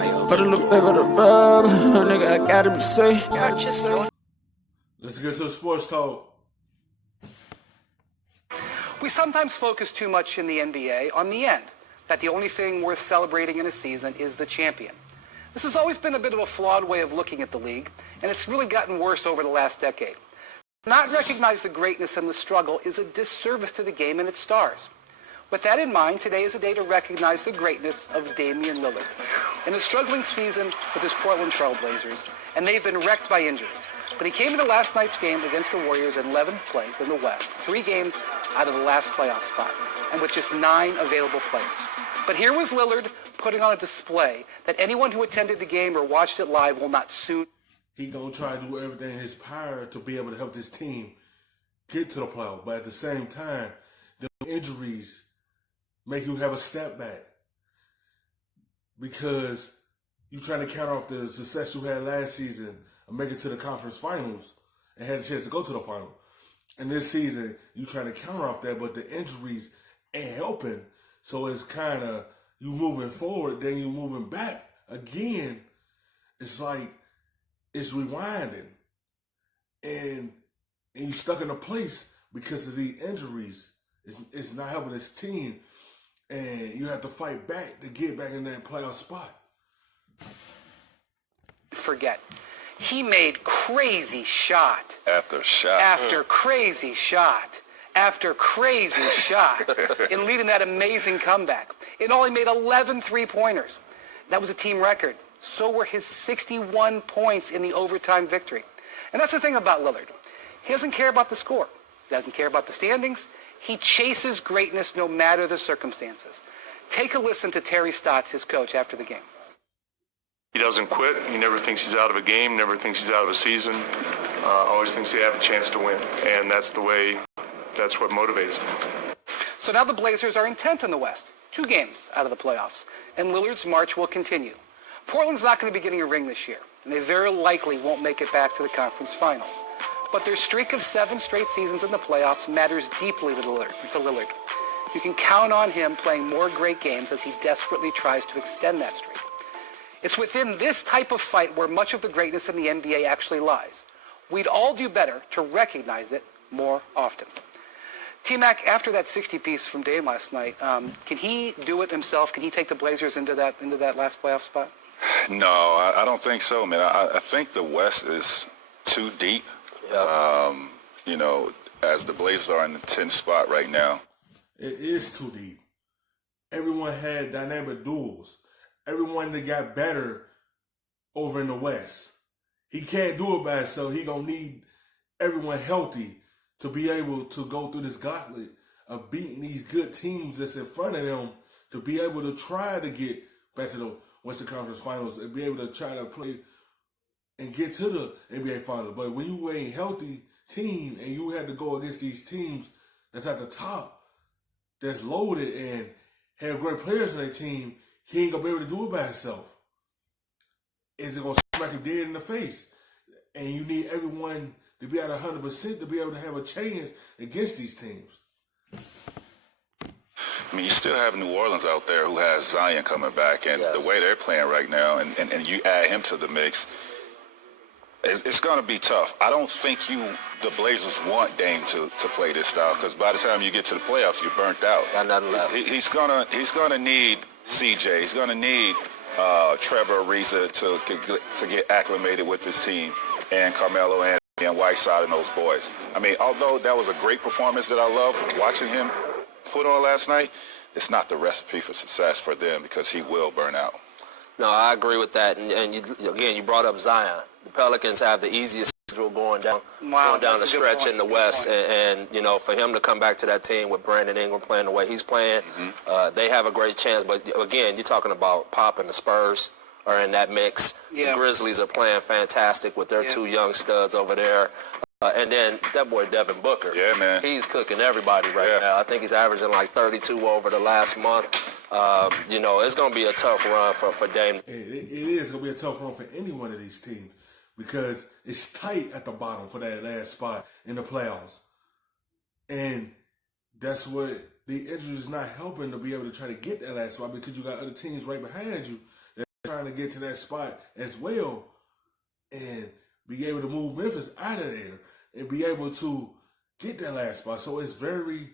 Put a little bit of the rub, nigga, I gotta be safe. Let's get to the sports talk. We sometimes focus too much in the NBA on the end, that the only thing worth celebrating in a season is the champion. This has always been a bit of a flawed way of looking at the league, and it's really gotten worse over the last decade. Not recognize the greatness and the struggle is a disservice to the game and its stars. With that in mind, today is a day to recognize the greatness of Damian Lillard. In a struggling season with his Portland Trail Blazers, and they've been wrecked by injuries. But he came into last night's game against the Warriors in 11th place in the West, 3 games out of the last playoff spot, and with just 9 available players. But here was Lillard putting on a display that anyone who attended the game or watched it live will not soon. He gonna try to do everything in his power to be able to help this team get to the playoff. But at the same time, the injuries make you have a step back because you're trying to counter off the success you had last season of making it to the conference finals and had a chance to go to the final. And this season, you're trying to counter off that, but the injuries ain't helping. So it's kind of you moving forward, then you moving back again. It's like it's rewinding, and you stuck in a place because of the injuries. It's not helping this team, and you have to fight back to get back in that playoff spot. Forget. He made crazy shot After shot. after crazy shot after crazy shot in leading that amazing comeback. In all, he made 11 three-pointers. That was a team record. So were his 61 points in the overtime victory. And that's the thing about Lillard. He doesn't care about the score. He doesn't care about the standings. He chases greatness no matter the circumstances. Take a listen to Terry Stotts, his coach, after the game. He doesn't quit. He never thinks he's out of a game, never thinks he's out of a season. Always thinks they have a chance to win. And that's what motivates him. So now the Blazers are in 10th in the West, 2 games out of the playoffs, and Lillard's march will continue. Portland's not going to be getting a ring this year, and they very likely won't make it back to the conference finals. But their streak of 7 straight seasons in the playoffs matters deeply to Lillard. You can count on him playing more great games as he desperately tries to extend that streak. It's within this type of fight where much of the greatness in the NBA actually lies. We'd all do better to recognize it more often. T-Mac, after that 60-piece from Dame last night, can he do it himself? Can he take the Blazers into that last playoff spot? No, I don't think so, man. I think the West is too deep. Yep. As the Blazers are in the 10th spot right now. It is too deep. Everyone had dynamic duels. Everyone that got better over in the West. He can't do it by himself. He gonna need everyone healthy to be able to go through this gauntlet of beating these good teams that's in front of them to be able to try to get back to the Western Conference Finals and be able to try to play and get to the NBA Finals. But when you ain't healthy team and you had to go against these teams that's at the top, that's loaded and have great players on their team, he ain't gonna be able to do it by himself. It's gonna smack him dead in the face. And you need everyone to be at 100% to be able to have a chance against these teams. I mean, you still have New Orleans out there who has Zion coming back, and the way they're playing right now, and you add him to the mix, it's going to be tough. I don't think the Blazers want Dame to play this style, because by the time you get to the playoffs, you're burnt out. Got nothing left. He's gonna need CJ. He's gonna need Trevor Ariza to get acclimated with his team, and Carmelo and Whiteside and those boys. I mean, although that was a great performance that I love watching him put on last night, it's not the recipe for success for them because he will burn out. No, I agree with that. And you brought up Zion. The Pelicans have the easiest schedule going down the stretch in the West. And for him to come back to that team with Brandon Ingram playing the way he's playing, they have a great chance. But, again, you're talking about Pop and the Spurs are in that mix. Yeah. The Grizzlies are playing fantastic with their 2 young studs over there. And then that boy Devin Booker. Yeah, man. He's cooking everybody right now. I think he's averaging like 32 over the last month. It's going to be a tough run for Dame. It is going to be a tough run for any one of these teams because it's tight at the bottom for that last spot in the playoffs. And that's what the injury is not helping to be able to try to get that last spot because you got other teams right behind you trying to get to that spot as well and be able to move Memphis out of there and be able to get that last spot. So it's very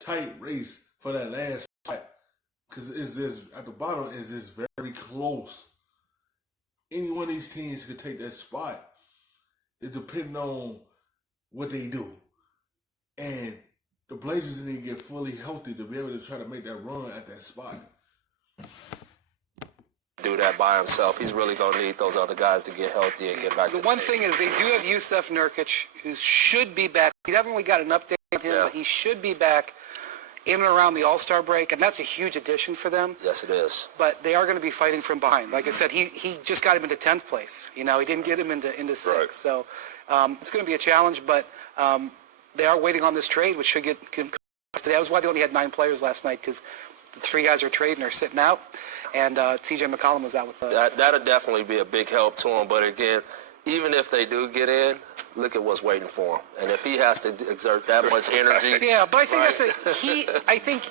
tight race for that last spot because it's this at the bottom is this very close. Any one of these teams could take that spot. It depends on what they do. And the Blazers need to get fully healthy to be able to try to make that run at that spot. Do that by himself. He's really going to need those other guys to get healthy and get back to the one team. thing is they do have Yusuf Nurkic, who should be back. We haven't really got an update on him, but he should be back in and around the All-Star break, and that's a huge addition for them. Yes, it is. But they are going to be fighting from behind. Like I said, he just got him into 10th place. You know, he didn't get him into 6th. Right. So it's going to be a challenge, but they are waiting on this trade, which should get today. That was why they only had 9 players last night, because the 3 guys are trading or sitting out, and T.J. McCollum was out with the... That'll definitely be a big help to him. But again, even if they do get in, look at what's waiting for him. And if he has to exert that much energy... Yeah, but I think I think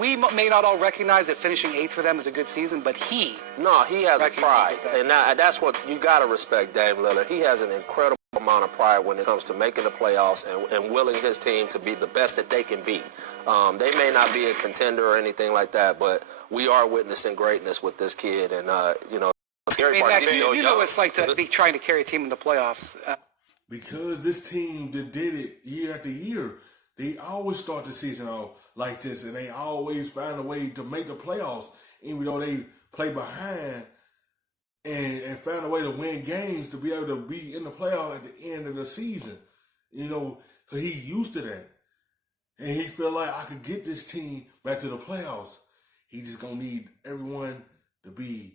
we may not all recognize that finishing 8th for them is a good season, but he... No, he has a pride. That. And that's what you got to respect Dame Lillard. He has an incredible amount of pride when it comes to making the playoffs and willing his team to be the best that they can be. They may not be a contender or anything like that, but we are witnessing greatness with this kid. And, scary part is you know what it's like to be trying to carry a team in the playoffs. Because this team that did it year after year, they always start the season off like this, and they always find a way to make the playoffs, even though they play behind and find a way to win games to be able to be in the playoff at the end of the season. You know, so he used to that. And he feel like I could get this team back to the playoffs. He just gonna need everyone to be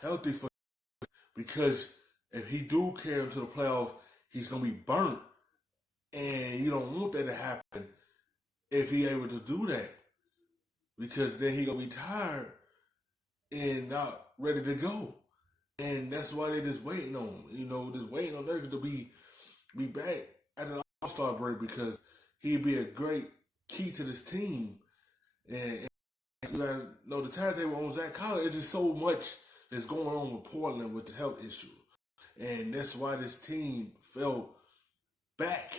healthy for him, because if he do carry him to the playoffs, he's gonna be burnt. And you don't want that to happen if he able to do that. Because then he gonna be tired and not ready to go. And that's why they just waiting on him. You know, just waiting on Nurkic to be back at the All-Star break, because he'd be a great key to this team. And you guys know the timetable on Zach Collins, it's just so much that's going on with Portland with the health issue. And that's why this team fell back,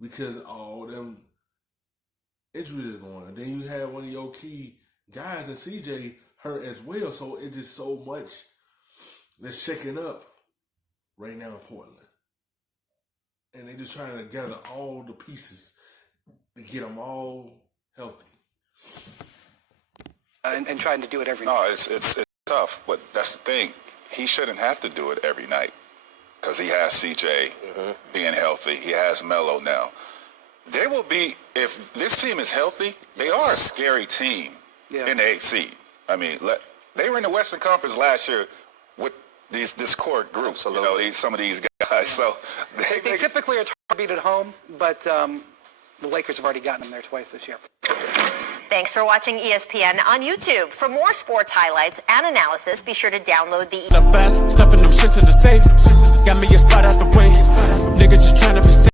because all them injuries is going on. Then you have one of your key guys in CJ hurt as well. So it's just so much that's shaking up right now in Portland. And they just trying to gather all the pieces to get them all healthy. And trying to do it every night. No, it's tough, but that's the thing. He shouldn't have to do it every night, because he has CJ being healthy. He has Melo now. They will be, if this team is healthy, they are a scary team in the 8th seed. I mean, they were in the Western Conference last year with this core group. You know, some of these guys. So they typically are hard to beat at home, but the Lakers have already gotten them there twice this year. Thanks for watching ESPN on YouTube. For more sports highlights and analysis, be sure to download the Stuffing them shits in the safe. Got me a spot out the way. Nigga just trying to be safe.